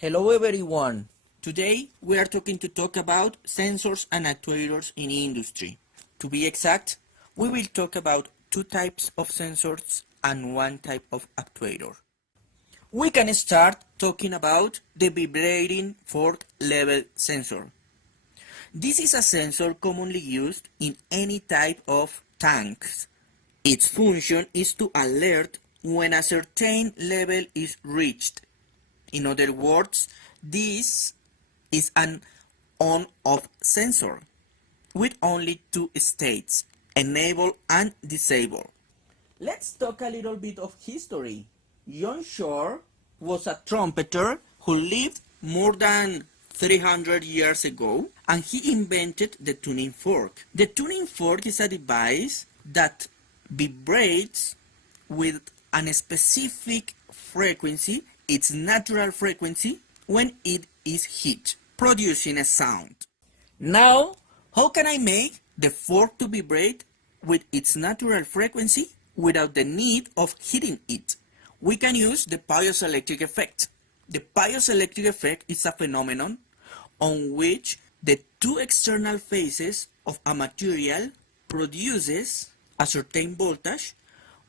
Hello everyone. Today we are talk about sensors and actuators in industry. To be exact, we will talk about two types of sensors and one type of actuator. We can start talking about the vibrating fourth level sensor. This is a sensor commonly used in any type of tanks. Its function is to alert when a certain level is reached. In other words, this is an on-off sensor with only two states, enable and disable. Let's talk a little bit of history. John was a trumpeter who lived more than 300 years ago, and he invented the tuning fork. The tuning fork is a device that vibrates with a specific frequency, its natural frequency, when it is hit, producing a sound. Now, how can I make the fork to vibrate with its natural frequency without the need of hitting it? We can use the piezoelectric effect. The piezoelectric effect is a phenomenon on which the two external faces of a material produces a certain voltage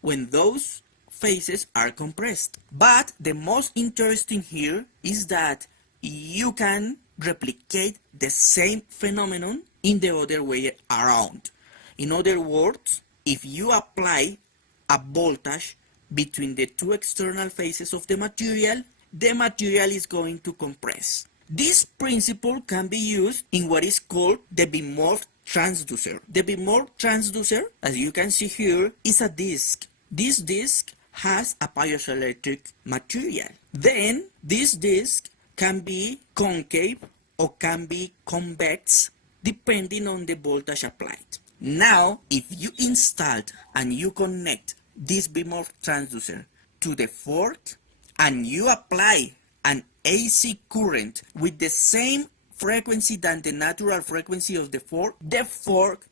when those faces are compressed. But the most interesting here is that you can replicate the same phenomenon in the other way around. In other words, if you apply a voltage between the two external faces of the material is going to compress. This principle can be used in what is called the bimorph transducer. The bimorph transducer, as you can see here, is a disc. This disc has a piezoelectric material. Then this disc can be concave or can be convex depending on the voltage applied. Now, if you install and you connect this bimorph transducer to the fork and you apply an AC current with the same frequency than the natural frequency of the fork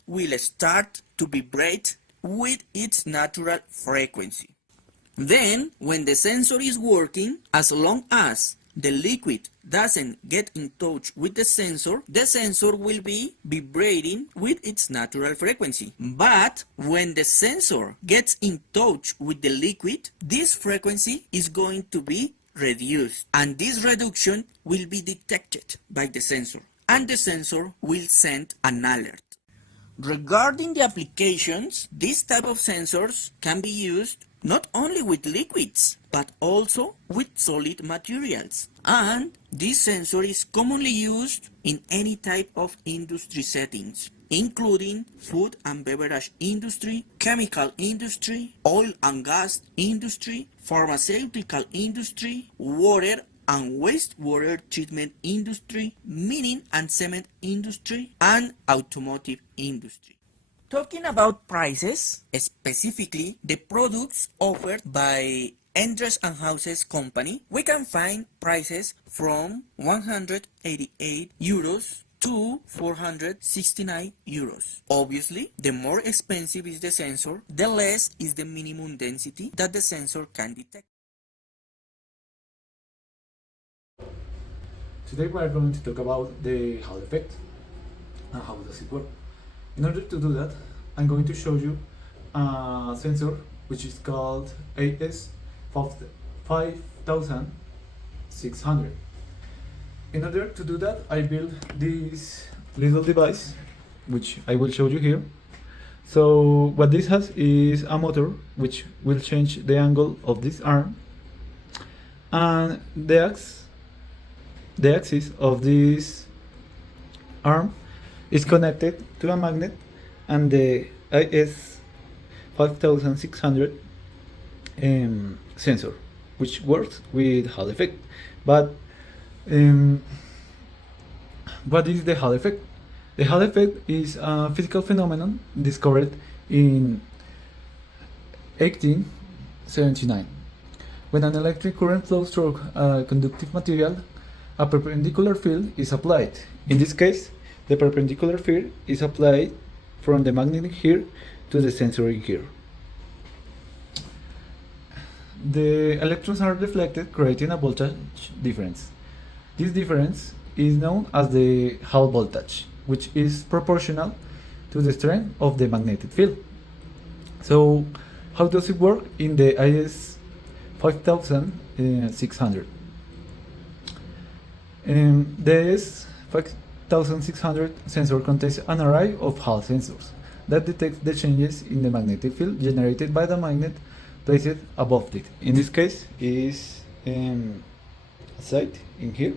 will start to vibrate with its natural frequency. Then, when the sensor is working, as long as the liquid doesn't get in touch with the sensor will be vibrating with its natural frequency. But when the sensor gets in touch with the liquid, this frequency is going to be reduced, and this reduction will be detected by the sensor, and the sensor will send an alert. Regarding the applications, this type of sensors can be used not only with liquids, but also with solid materials. And this sensor is commonly used in any type of industry settings, including food and beverage industry, chemical industry, oil and gas industry, pharmaceutical industry, water and wastewater treatment industry, mining and cement industry, and automotive industry. Talking about prices, specifically the products offered by Endres and Houses company, we can find prices from 188 euros to 469 euros. Obviously, the more expensive is the sensor, the less is the minimum density that the sensor can detect. Today we are going to talk about the Hall effect and how does it work. In order to do that, I'm going to show you a sensor which is called AS5600. In order to do that, I built this little device which I will show you here. So what this has is a motor which will change the angle of this arm, and the axis of this arm is connected to a magnet, and the AS5600 sensor, which works with Hall effect. But what is the Hall effect? The Hall effect is a physical phenomenon discovered in 1879. When an electric current flows through a conductive material, a perpendicular field is applied. In this case, the perpendicular field is applied from the magnet here to the sensor here. The electrons are deflected, creating a voltage difference. This difference is known as the Hall voltage, which is proportional to the strength of the magnetic field. So, how does it work in the IS 5600? The IS 5600 sensor contains an array of Hall sensors that detects the changes in the magnetic field generated by the magnet placed above it. In this case, is a site in here.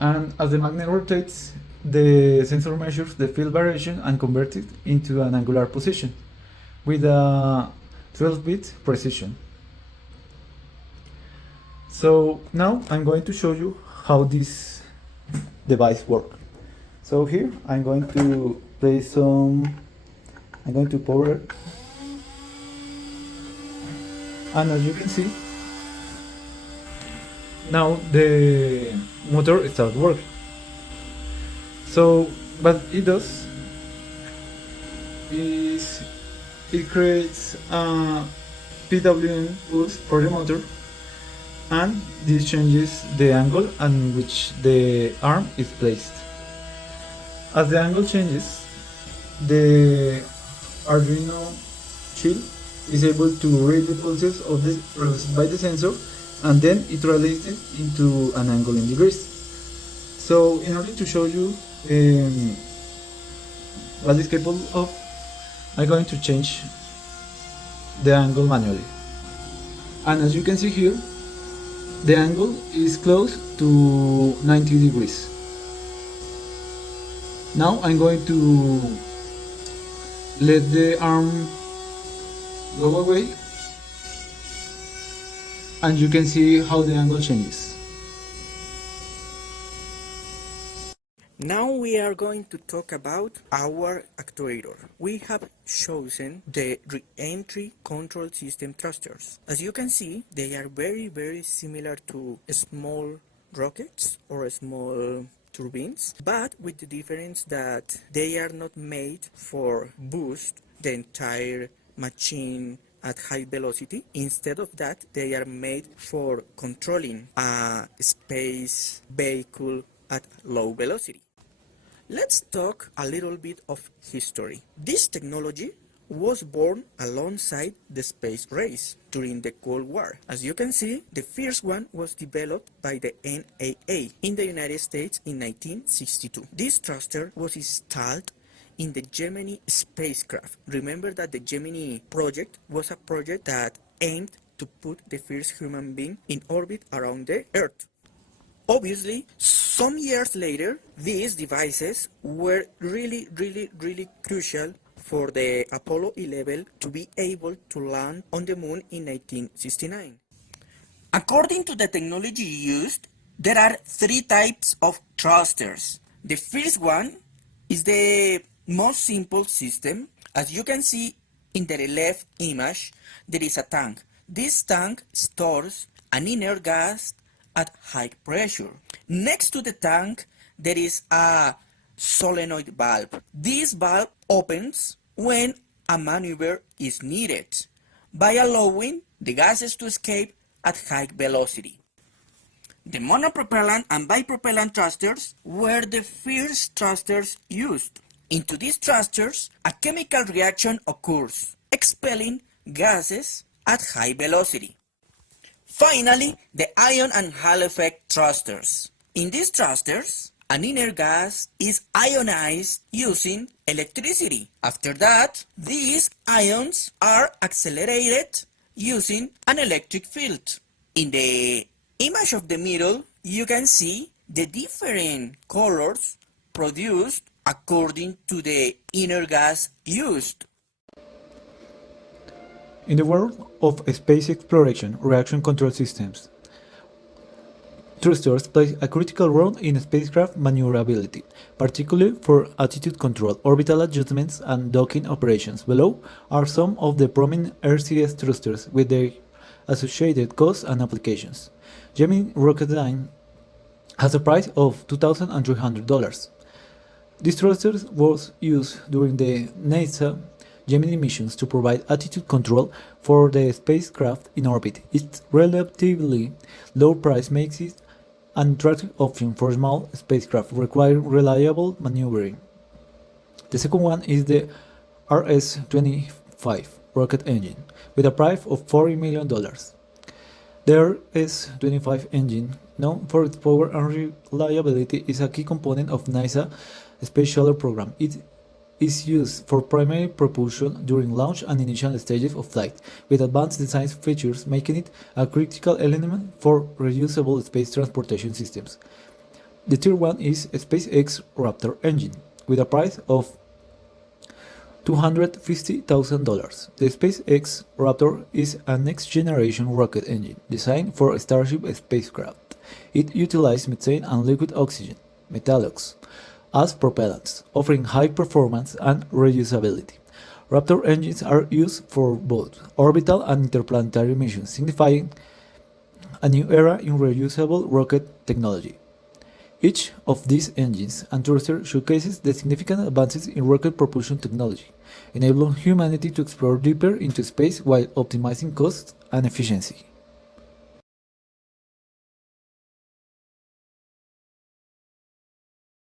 And as the magnet rotates, the sensor measures the field variation and converts it into an angular position with a 12-bit precision. So now I'm going to show you how this device works. So here I'm going to place I'm going to power it. And as you can see, now the motor starts working. So what it does is it creates a PWM pulse for the motor, and this changes the angle at which the arm is placed. As the angle changes, the Arduino chip is able to read the pulses of the produced by the sensor, and then it relates it into an angle in degrees. So in order to show you what is capable of, I'm going to change the angle manually. And as you can see here, the angle is close to 90 degrees. Now I'm going to let the arm go away, and you can see how the angle changes. Now we are going to talk about our actuator. We have chosen the re-entry control system thrusters. As you can see, they are very similar to small rockets or small turbines, but with the difference that they are not made for boost the entire machine at high velocity. Instead of that, they are made for controlling a space vehicle at low velocity. Let's talk a little bit of history. This technology was born alongside the space race during the Cold War. As you can see, the first one was developed by the NAA in the United States in 1962. This thruster was installed in the Gemini spacecraft. Remember that the Gemini project was a project that aimed to put the first human being in orbit around the Earth. Obviously, some years later, these devices were really crucial for the Apollo 11 to be able to land on the moon in 1969. According to the technology used, there are three types of thrusters. The first one is the most simple system. As you can see in the left image, there is a tank. This tank stores an inert gas at high pressure. Next to the tank, there is a solenoid valve. This valve opens when a maneuver is needed by allowing the gases to escape at high velocity. The monopropellant and bipropellant thrusters were the first thrusters used. Into these thrusters, a chemical reaction occurs, expelling gases at high velocity. Finally, the ion and Hall effect thrusters. In these thrusters, an inert gas is ionized using electricity. After that, these ions are accelerated using an electric field. In the image of the middle, you can see the different colors produced according to the inert gas used. In the world of space exploration reaction control systems, thrusters play a critical role in spacecraft maneuverability, particularly for attitude control, orbital adjustments, and docking operations. Below are some of the prominent RCS thrusters with their associated costs and applications. Gemini Rocketdyne has a price of $2,300. This thruster was used during the NASA Gemini missions to provide attitude control for the spacecraft in orbit. Its relatively low price makes it an attractive option for small spacecraft requiring reliable maneuvering. The second one is the RS-25 rocket engine, with a price of $40 million. The RS-25 engine, known for its power and reliability, is a key component of NASA Space Shuttle program. It is used for primary propulsion during launch and initial stages of flight, with advanced design features making it a critical element for reusable space transportation systems. The third one is a SpaceX Raptor engine, with a price of $250,000. The SpaceX Raptor is a next-generation rocket engine designed for Starship spacecraft. It utilizes methane and liquid oxygen, metallox, as propellants, offering high performance and reusability. Raptor engines are used for both orbital and interplanetary missions, signifying a new era in reusable rocket technology. Each of these engines and thrusters showcases the significant advances in rocket propulsion technology, enabling humanity to explore deeper into space while optimizing cost and efficiency.